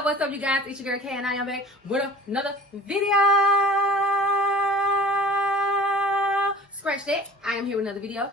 What's up, you guys? It's your girl Kay, and I am back with another video. Scratch that. I am here with another video.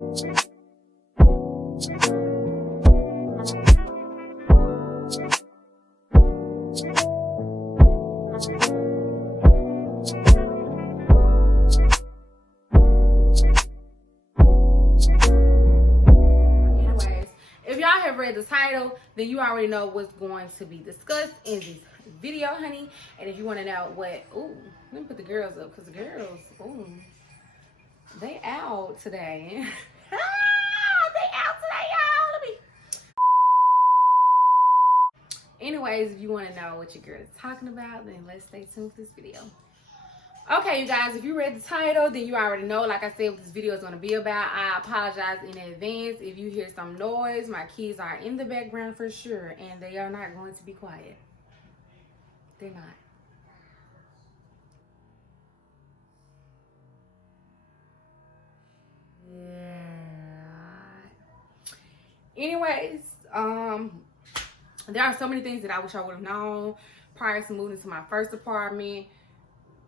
If y'all have read the title, then you already know what's going to be discussed in this video, honey. And if you want to know what, ooh, let me put the girls up, because the girls, ooh, they out today. They out today, y'all. Let me. Anyways, if you want to know what your girl is talking about, then let's stay tuned for this video. Okay, you guys, if you read the title, then you already know, like I said, what this video is going to be about. I apologize in advance if you hear some noise. My kids are in the background for sure, and they are not going to be quiet. They're not. Yeah. Anyways, there are so many things that I wish I would have known prior to moving to my first apartment.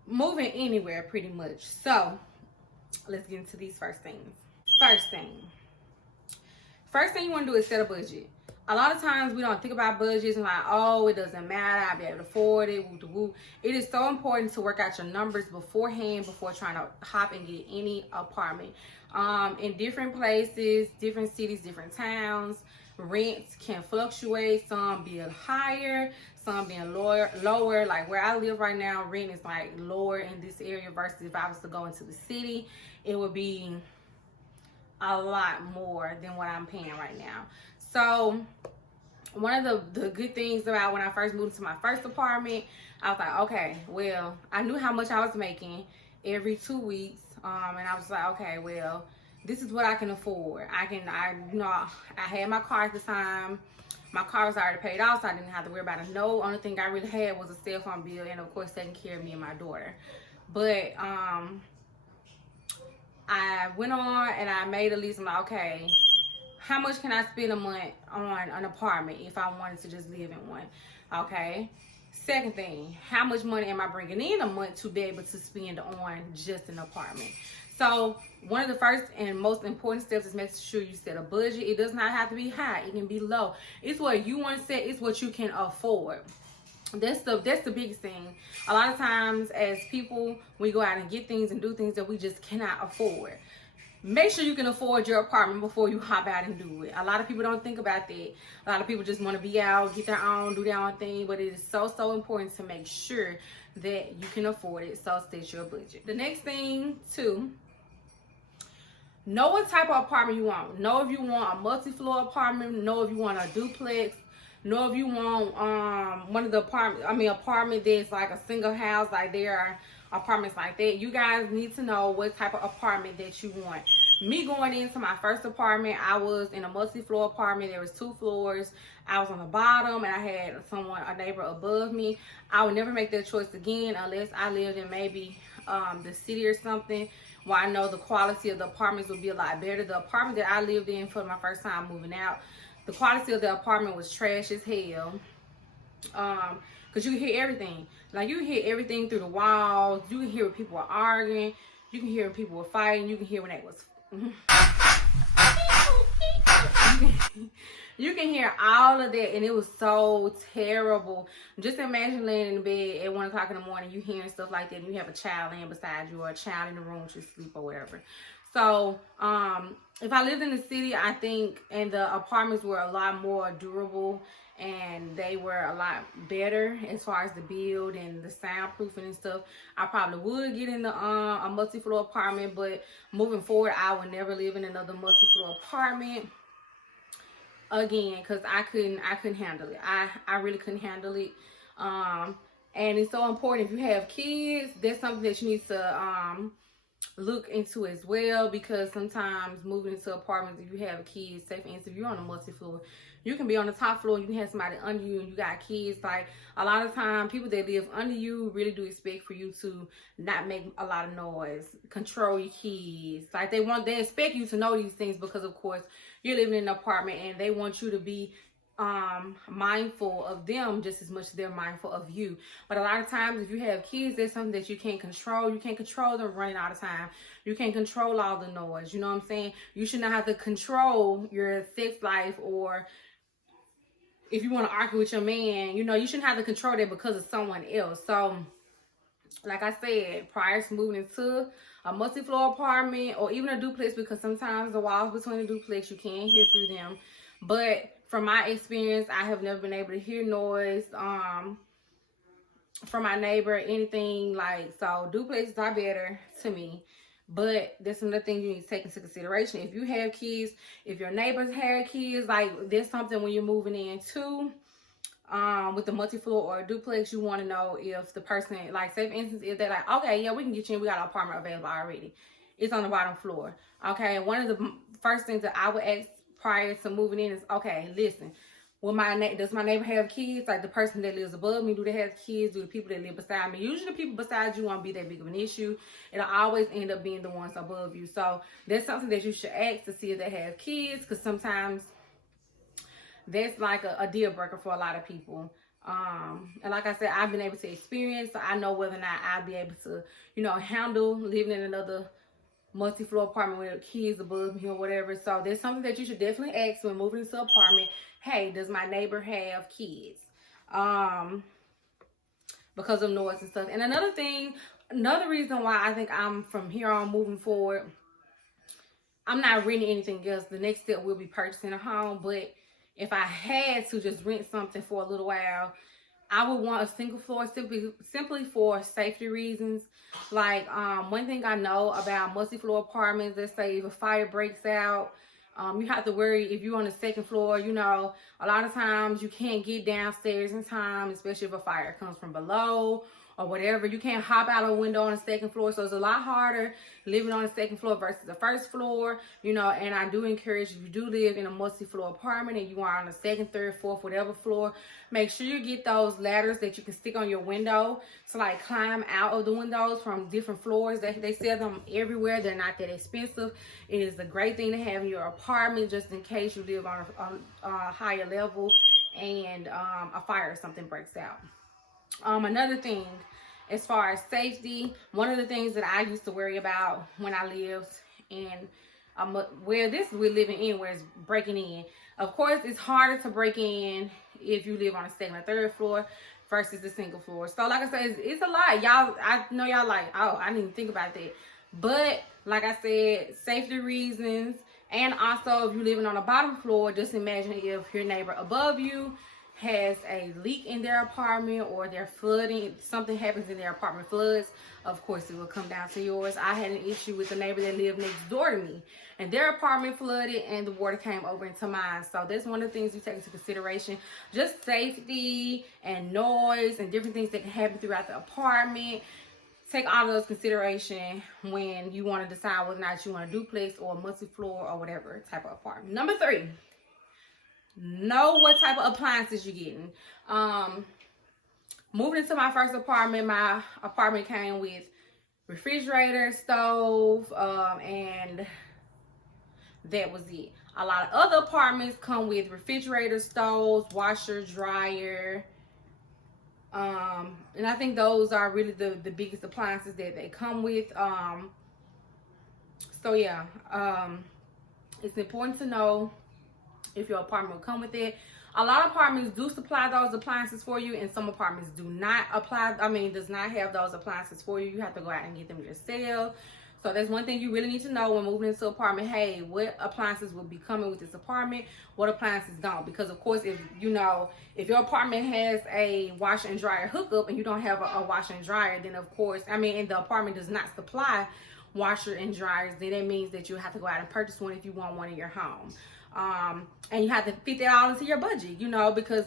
Moving anywhere pretty much. So let's get into these first things. First thing you want to do is set a budget. A lot of times we don't think about budgets and like, oh, it doesn't matter, I'll be able to afford it, woo, woo. It is so important to work out your numbers beforehand before trying to hop and get any apartment. In different places, different cities, different towns, rents can fluctuate. Some being higher, some being lower. Like where I live right now, rent is like lower in this area versus if I was to go into the city, it would be a lot more than what I'm paying right now. So one of the good things about when I first moved to my first apartment, I was like, okay, well, I knew how much I was making every 2 weeks. And I was like, okay, well, this is what I can afford. I had my car at the time. My car was already paid off, so I didn't have to worry about it. No, only thing I really had was a cell phone bill and, of course, taking care of me and my daughter. But I went on and I made a list. I'm like, okay, how much can I spend a month on an apartment if I wanted to just live in one? Okay. Second thing, how much money am I bringing in a month to be able to spend on just an apartment? So one of the first and most important steps is making sure you set a budget. It does not have to be high. It can be low. It's what you want to set. It's what you can afford. That's the biggest thing. A lot of times as people, we go out and get things and do things that we just cannot afford. Make sure you can afford your apartment before you hop out and do it. A lot of people don't think about that. A lot of people just want to be out, get their own, do their own thing. But it is so important to make sure that you can afford it. So set your budget. The next thing too, know what type of apartment you want. Know if you want a multi-floor apartment. Know if you want a duplex. Know if you want one of the apartment that's like a single house. Like there are apartments like that. You guys need to know what type of apartment that you want. Me going into my first apartment, I was in a multi-floor apartment. There was 2 floors. I was on the bottom and I had a neighbor above me. I would never make that choice again unless I lived in maybe the city or something, where I know the quality of the apartments would be a lot better. The apartment that I lived in for my first time moving out, the quality of the apartment was trash as hell. Because you can hear everything. Like you can hear everything through the walls. You can hear when people are arguing. You can hear when people were fighting. You can hear when they was... You can hear all of that, and it was so terrible. Just imagine laying in bed at 1 o'clock in the morning, you hearing stuff like that, and you have a child laying beside you or a child in the room to sleep or whatever. So if I lived in the city, I think, and the apartments were a lot more durable and they were a lot better as far as the build and the soundproofing and stuff, I probably would get in a multi-floor apartment. But moving forward, I would never live in another multi-floor apartment again, because I couldn't handle it. I really couldn't handle it. And it's so important, if you have kids, that's something that you need to look into as well, because sometimes moving into apartments, if you have kids, say for instance, if you're on a multi-floor, you can be on the top floor, you can have somebody under you and you got kids. Like a lot of time, people that live under you really do expect for you to not make a lot of noise, control your kids. Like they expect you to know these things, because of course you're living in an apartment and they want you to be mindful of them just as much as they're mindful of you. But a lot of times, if you have kids, there's something that you can't control. You can't control them running all the time. You can't control all the noise. You know what I'm saying? You should not have to control your sex life, or if you want to argue with your man, you know, you shouldn't have to control that because of someone else. So, like I said, prior to moving into a multi-floor apartment or even a duplex, because sometimes the walls between the duplex, you can hear through them. But from my experience, I have never been able to hear noise from my neighbor, anything like, so duplexes are better to me. But there's another thing you need to take into consideration. If you have kids, if your neighbors have kids, like, there's something when you're moving in too, with the multi-floor or a duplex, you want to know if the person, like, say for instance, if they're like, okay, yeah, we can get you in, we got an apartment available already, it's on the bottom floor. Okay, one of the first things that I would ask prior to moving in is, okay, listen, does my neighbor have kids? Like, the person that lives above me, do they have kids? Do the people that live beside me? Usually the people beside you won't be that big of an issue. It'll always end up being the ones above you. So that's something that you should ask to see if they have kids, because sometimes that's like a deal breaker for a lot of people. And like I said, I've been able to experience, so I know whether or not I'll be able to, you know, handle living in another multi-floor apartment with kids above me or whatever. So there's something that you should definitely ask when moving into an apartment. Hey, does my neighbor have kids? Because of noise and stuff. And another reason why I think I'm from here on moving forward, I'm not renting anything else. The next step will be purchasing a home. But if I had to just rent something for a little while, I would want a single floor simply for safety reasons. Like, one thing I know about multi-floor apartments, let's say if a fire breaks out, you have to worry if you're on the second floor. You know, a lot of times you can't get downstairs in time, especially if a fire comes from below or whatever. You can't hop out a window on the second floor. So it's a lot harder living on the second floor versus the first floor, you know. And I do encourage, if you do live in a multi-floor apartment and you are on the second, third, fourth, whatever floor, make sure you get those ladders that you can stick on your window to, like, climb out of the windows from different floors. They sell them everywhere. They're not that expensive. It is a great thing to have in your apartment just in case you live on a higher level and a fire or something breaks out. Another thing, as far as safety, one of the things that I used to worry about when I lived in where we're living in, where it's breaking in. Of course, it's harder to break in if you live on a second or third floor versus the single floor. So like I said, it's a lot. Y'all, I know y'all like, oh, I didn't even think about that. But like I said, safety reasons, and also if you're living on the bottom floor, just imagine if your neighbor above you has a leak in their apartment, or they're flooding, something happens in their apartment, floods, of course it will come down to yours. I had an issue with a neighbor that lived next door to me, and their apartment flooded and the water came over into mine. So that's one of the things you take into consideration, just safety and noise and different things that can happen throughout the apartment. Take all those consideration when you want to decide whether or not you want a duplex or a multi-floor or whatever type of apartment. Number 3, know what type of appliances you're getting. Moving into my first apartment, my apartment came with refrigerator, stove, and that was it. A lot of other apartments come with refrigerator, stoves, washer, dryer, and I think those are really the biggest appliances that they come with. So yeah, it's important to know if your apartment will come with it. A lot of apartments do supply those appliances for you, and some apartments does not have those appliances for you. You have to go out and get them yourself. So that's one thing you really need to know when moving into an apartment. Hey, what appliances will be coming with this apartment? What appliances don't? Because of course, if your apartment has a washer and dryer hookup and you don't have a washer and dryer, then of course, and the apartment does not supply washer and dryers, then that means that you have to go out and purchase one if you want one in your home. And you have to fit that all into your budget, because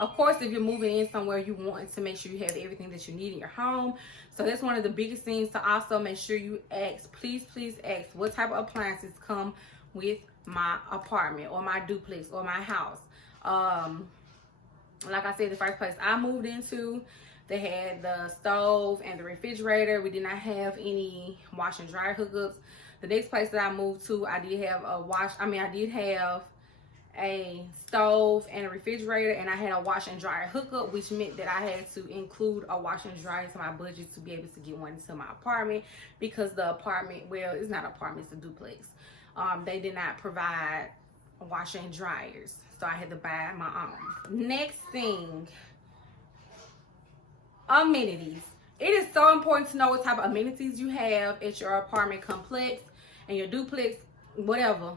of course, if you're moving in somewhere, you want to make sure you have everything that you need in your home. So that's one of the biggest things, to also make sure you ask, please ask, what type of appliances come with my apartment or my duplex or my house. Like I said, the first place I moved into, they had the stove and the refrigerator. We did not have any wash and dryer hookups. The next place that I moved to, I did have a stove and a refrigerator, and I had a wash and dryer hookup, which meant that I had to include a wash and dryer to my budget to be able to get one into my apartment, because the apartment, well, it's not an apartment, it's a duplex. They did not provide washer and dryers, so I had to buy my own. Next thing, amenities. It is so important to know what type of amenities you have at your apartment complex and your duplex, whatever.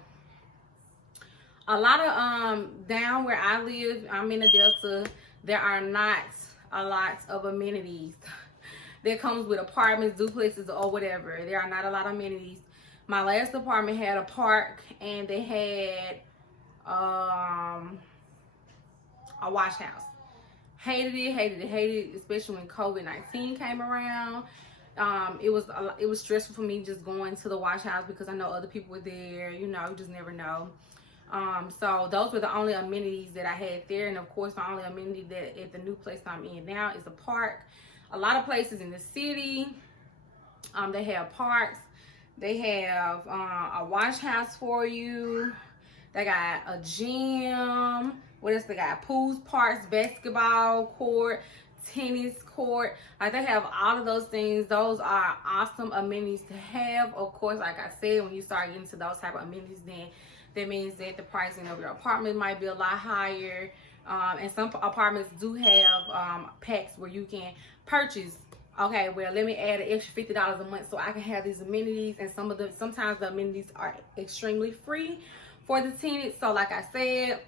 A lot of down where I live, I'm in the Delta, there are not a lot of amenities that comes with apartments, duplexes, or whatever. There are not a lot of amenities. My last apartment had a park, and they had a wash house. Hated it, especially when COVID-19 came around. It was stressful for me just going to the wash house because I know other people were there. You know, you just never know. So those were the only amenities that I had there. And of course, the only amenity that at the new place I'm in now is a park. A lot of places in the city, they have parks. They have a wash house for you. They got a gym. What else they got? Pools, parks, basketball court, tennis court. Like, they have all of those things. Those are awesome amenities to have. Of course, like I said, when you start getting to those type of amenities, then that means that the pricing of your apartment might be a lot higher. And some apartments do have packs where you can purchase. Okay, well, let me add an extra $50 a month so I can have these amenities. And sometimes the amenities are extremely free for the tenants. So like I said,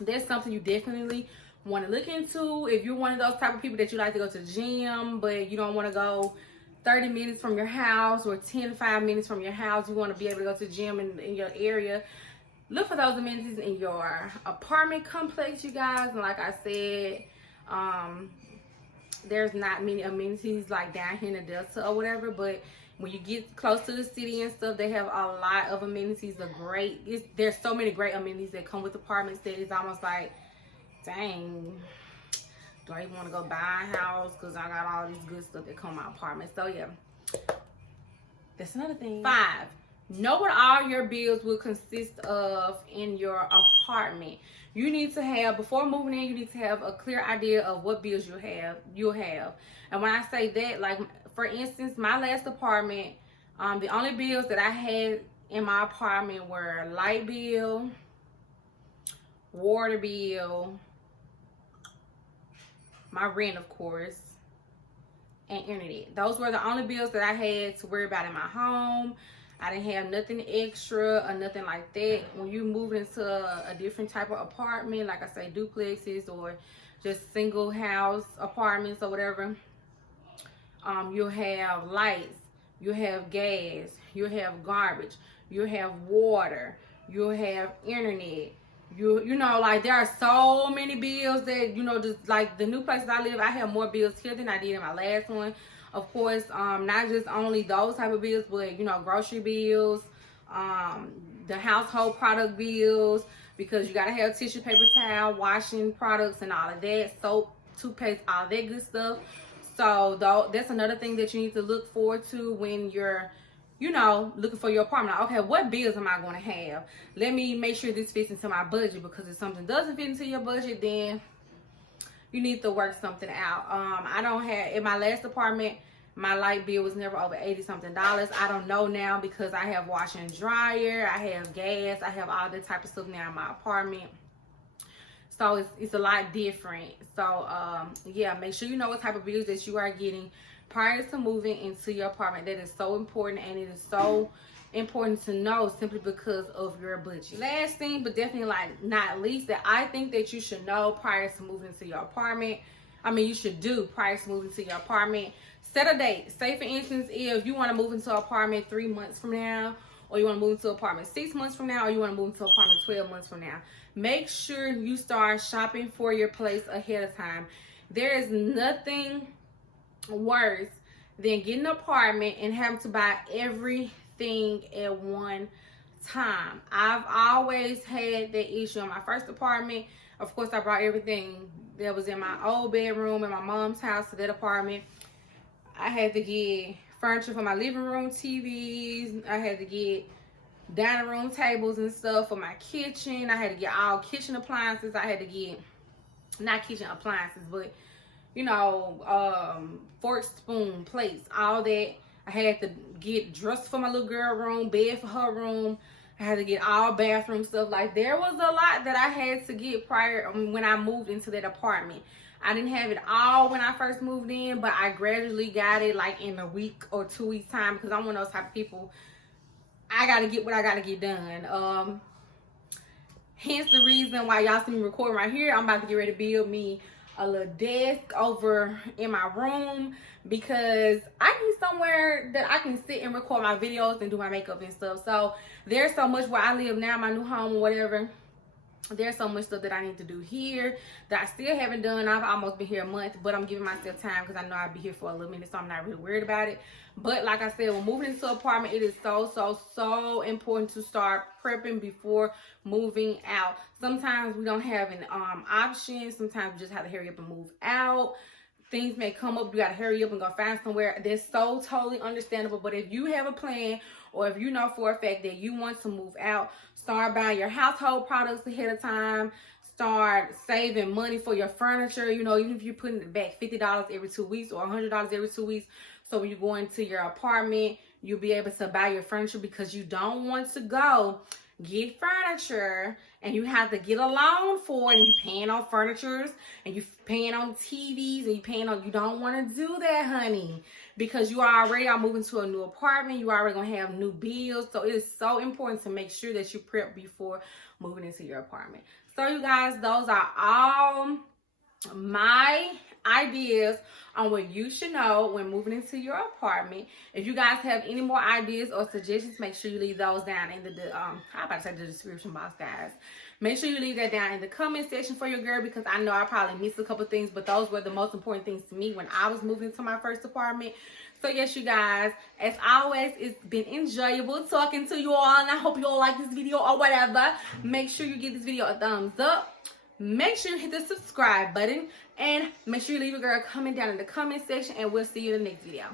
that's something you definitely want to look into. If you're one of those type of people that you like to go to the gym, but you don't want to go 30 minutes from your house or 10 to 5 minutes from your house, you want to be able to go to the gym in your area, look for those amenities in your apartment complex, you guys. And like I said, there's not many amenities like down here in the Delta or whatever, but when you get close to the city and stuff, they have a lot of amenities. There's so many great amenities that come with apartments that it's almost like, dang, do I even want to go buy a house because I got all this good stuff that come with my apartment? So yeah, that's another thing. 5, know what all your bills will consist of in your apartment. You need to have, before moving in, you need to have a clear idea of what bills you'll have. And when I say that, like, for instance, my last apartment, the only bills that I had in my apartment were light bill, water bill, my rent, of course, and internet. Those were the only bills that I had to worry about in my home. I didn't have nothing extra or nothing like that. When you move into a different type of apartment, like I say, duplexes or just single house apartments or whatever, you'll have lights, you'll have gas, you'll have garbage, you'll have water, you'll have internet. You know, like, there are so many bills that, you know, just like the new places I live, I have more bills here than I did in my last one. Of course, not just only those type of bills, but, you know, grocery bills, the household product bills, because you got to have tissue, paper towel, washing products, and all of that, soap, toothpaste, all that good stuff. So that's another thing that you need to look forward to when you're, you know, looking for your apartment. Like, okay, what bills am I going to have? Let me make sure this fits into my budget, because if something doesn't fit into your budget, then you need to work something out. I don't have, in my last apartment, my light bill was never over $80-something. I don't know now, because I have washer and dryer, I have gas, I have all that type of stuff now in my apartment. So it's a lot different. So yeah, make sure you know what type of bills that you are getting prior to moving into your apartment. That is so important, and it is so important to know simply because of your budget. Last thing, but definitely like not least, that I think that you should know prior to moving into your apartment. I mean, you should do prior to moving to your apartment. Set a date. Say, for instance, if you want to move into an apartment 3 months from now, or you want to move into an apartment 6 months from now, or you want to move into an apartment 12 months from now, make sure you start shopping for your place ahead of time. There is nothing worse than getting an apartment and having to buy everything at one time. I've always had that issue in my first apartment. Of course, I brought everything that was in my old bedroom in my mom's house to that apartment. I had to get furniture for my living room, TVs. I had to get dining room tables and stuff for my kitchen. I had to get all kitchen appliances. I had to get, not kitchen appliances, but you know, fork, spoon, plates, all that. I had to get dressed for my little girl room, bed for her room. I had to get all bathroom stuff. Like, there was a lot that I had to get prior when I moved into that apartment. I didn't have it all when I first moved in, but I gradually got it like in a week or 2 weeks time, because I'm one of those type of people. I gotta get what I gotta get done. Hence the reason why y'all see me recording right here. I'm about to get ready to build me a little desk over in my room, because I need somewhere that I can sit and record my videos and do my makeup and stuff. So there's so much where I live now, my new home or whatever. There's so much stuff that I need to do here that I still haven't done. I've almost been here a month, but I'm giving myself time because I know I'll be here for a little minute, so I'm not really worried about it. But like I said, when moving into an apartment, it is so important to start prepping before moving out. Sometimes we don't have an option. Sometimes we just have to hurry up and move out. Things may come up, you gotta hurry up and go find somewhere. That's so totally understandable. But if you have a plan, or if you know for a fact that you want to move out, start buying your household products ahead of time. Start saving money for your furniture. You know, even if you're putting it back $50 every 2 weeks or $100 every 2 weeks, so when you go into your apartment, you'll be able to buy your furniture, because you don't want to go get furniture and you have to get a loan for it, and you paying on furnitures and you paying on TVs and you paying on, you don't want to do that, honey, because you already are moving to a new apartment. You already gonna have new bills. So it is so important to make sure that you prep before moving into your apartment. So you guys, those are all my ideas on what you should know when moving into your apartment. If you guys have any more ideas or suggestions, make sure you leave those down in the I'm about to say the description box, guys. Make sure you leave that down in the comment section for your girl, because I know I probably missed a couple things, but those were the most important things to me when I was moving to my first apartment. So yes, you guys, as always, it's been enjoyable talking to you all, and I hope you all like this video or whatever. Make sure you give this video a thumbs up. Make sure you hit the subscribe button, and make sure you leave a girl a comment down in the comment section, and we'll see you in the next video.